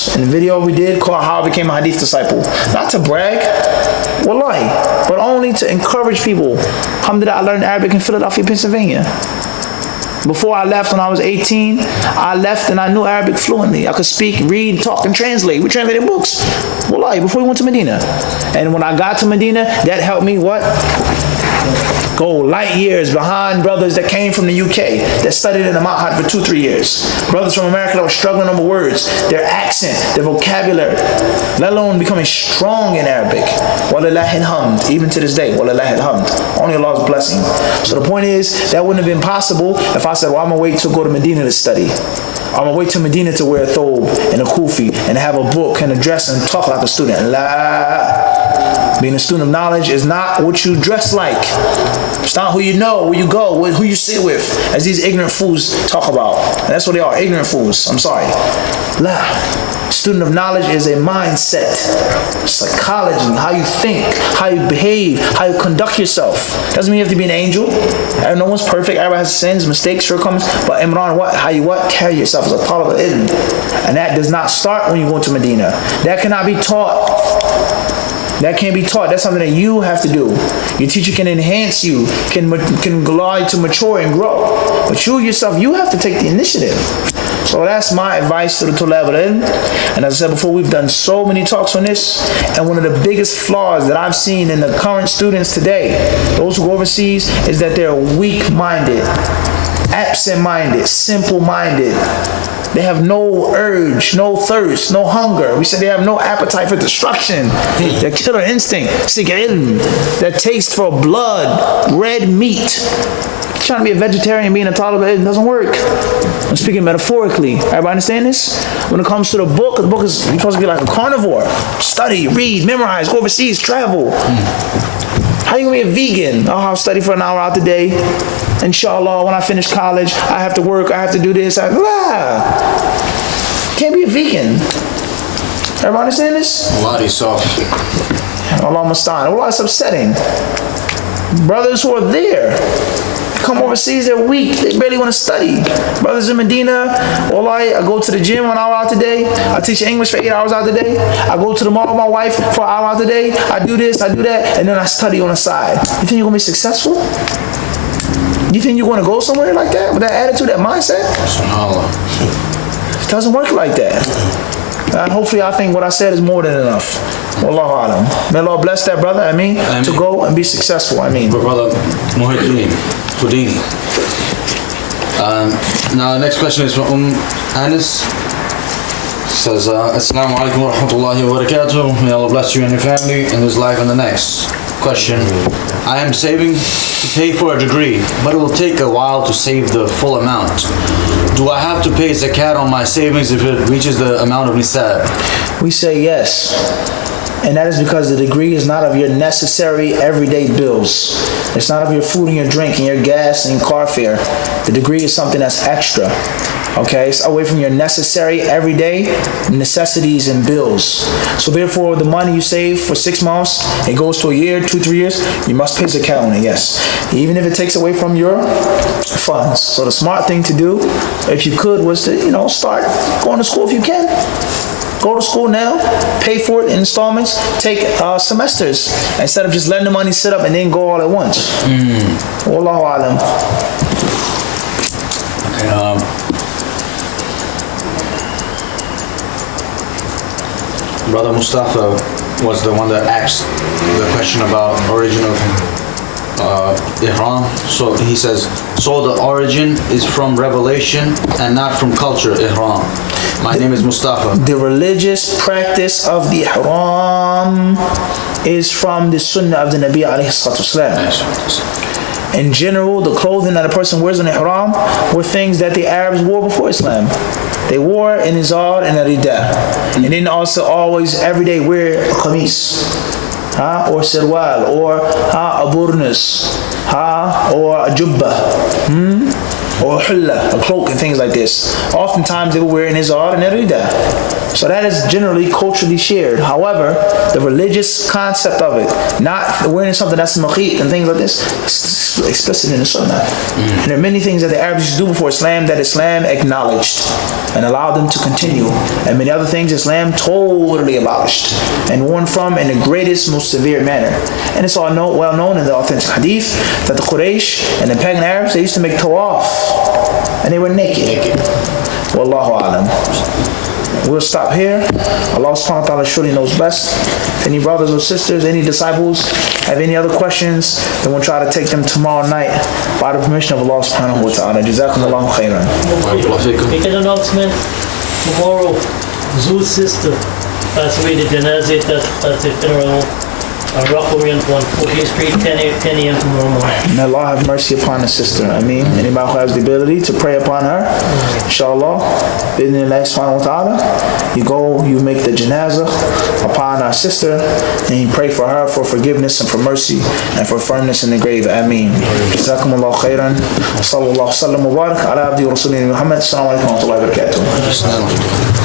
channels and video we did called How I Became a Hadith Disciple. Not to brag, wallahi, but only to encourage people. Alhamdulillah, I learned Arabic in Philadelphia, Pennsylvania. Before I left when I was 18, I left and I knew Arabic fluently. I could speak, read, talk, and translate. We translated books. Wallahi, before we went to Medina. And when I got to Medina, that helped me what? Go light years behind brothers that came from the UK that studied in the Ma'had for 2-3 years. Brothers from America that were struggling over words, their accent, their vocabulary, let alone becoming strong in Arabic. Walillahi alhamd, even to this day, walillahi alhamd. Only Allah's blessing. So the point is, that wouldn't have been possible if I said, well, I'm going to wait to go to Medina to study. I'm going to wait to Medina to wear a thobe and a kufi and have a book and a dress and talk like a student. La. Being a student of knowledge is not what you dress like. It's not who you know, where you go, who you sit with, as these ignorant fools talk about. And that's what they are, ignorant fools. I'm sorry. La. Student of knowledge is a mindset, psychology, how you think, how you behave, how you conduct yourself. Doesn't mean you have to be an angel. No one's perfect. Everybody has sins, mistakes, shortcomings. But Imran, how you carry yourself as a talib al-ilm. And that does not start when you go to Medina. That cannot be taught. That can't be taught. That's something that you have to do. Your teacher can enhance you, can allow you to mature and grow. But you yourself, you have to take the initiative. So that's my advice to the Tulab al-Ilm. And as I said before, we've done so many talks on this. And one of the biggest flaws that I've seen in the current students today, those who go overseas, is that they're weak-minded, absent-minded, simple-minded. They have no urge, no thirst, no hunger. We said they have no appetite for destruction. Their killer instinct, seek ilm, their taste for blood, red meat. Trying to be a vegetarian, being a talib al-ilm doesn't work. I'm speaking metaphorically. Everybody understand this? When it comes to the book is supposed to be like a carnivore. Study, read, memorize, go overseas, travel. How you gonna be a vegan? Oh, I'll study for an hour out the day. Inshallah, when I finish college, I have to work, I have to do this. Can't be a vegan. Everybody understand this? Allah is soft. Allah mustaan. Allah is upsetting. Brothers who are there, come overseas, they're weak. They barely want to study. Brothers in Medina, I go to the gym 1 hour out the day. I teach English for 8 hours out the day. I go to the mall with my wife for 1 hour out the day. I do this, I do that, and then I study on the side. You think you're going to be successful? You think you're going to go somewhere like that with that attitude, that mindset? It doesn't work like that. Hopefully, I think what I said is more than enough. Wallahu alam. May Allah bless that brother, to go and be successful. Brother Muhyiddin Houdini. Now, the next question is from Anis. Says, Assalamu alaikum wa rahmatullahi wa barakatuh. May Allah bless you and your family in this life and the next. Question. I am saving to pay for a degree, but it will take a while to save the full amount. Do I have to pay zakat on my savings if it reaches the amount of nisab? We say yes. And that is because the degree is not of your necessary everyday bills. It's not of your food and your drink and your gas and your car fare. The degree is something that's extra. Okay, it's away from your necessary everyday necessities and bills. So therefore, the money you save for 6 months, it goes to a year, 2-3 years, you must pay zakat on it, yes. Even if it takes away from your funds. So the smart thing to do, if you could, was to, start going to school if you can. Go to school now, pay for it in installments, take semesters, instead of just letting the money sit up and then go all at once. Wallahu alam. Brother Mustafa was the one that asked the question about origin of Ihram. So he says, so the origin is from revelation and not from culture, Ihram. My name is Mustafa. The religious practice of the Ihram is from the Sunnah of the Nabi alayhi salatu wasalam. In general, the clothing that a person wears in Ihram were things that the Arabs wore before Islam. They wore an izar and a rida. And then also always every day wear a qamis, or sirwal, or a burnus, or a jubba, or a hulla, a cloak and things like this. Oftentimes they will wear an izar and a rida. So that is generally culturally shared. However, the religious concept of it, not wearing something that's makhit and things like this, it's explicit in the Sunnah. And there are many things that the Arabs used to do before Islam that Islam acknowledged and allowed them to continue. And many other things Islam totally abolished and warned from in the greatest, most severe manner. And it's all well known in the authentic hadith that the Quraysh and the pagan Arabs, they used to make tawaf and they were naked. Wallahu alam. We'll stop here. Allah subhanahu wa ta'ala surely knows best. If any brothers or sisters, any disciples have any other questions, then we'll try to take them tomorrow night by the permission of Allah subhanahu wa ta'ala. Jazakumullahu khairan. Make an announcement. Tomorrow, Zul's sister passed away, the janazah at the funeral. Rock Orient 1, 14th Street, 10 a.m. tomorrow morning. May Allah have mercy upon the sister. Ameen. Anybody who has the ability to pray upon her, inshallah, bidnillah subhanahu wa ta'ala, you go, you make the janazah upon our sister, and you pray for her for forgiveness and for mercy and for firmness in the grave. Ameen. Jazakumullahu khairan. Sallallahu sallam wa barak ala abdi wa rasulina Muhammad. Assalamu alaikum wa rahmatullahi wa barakatuh.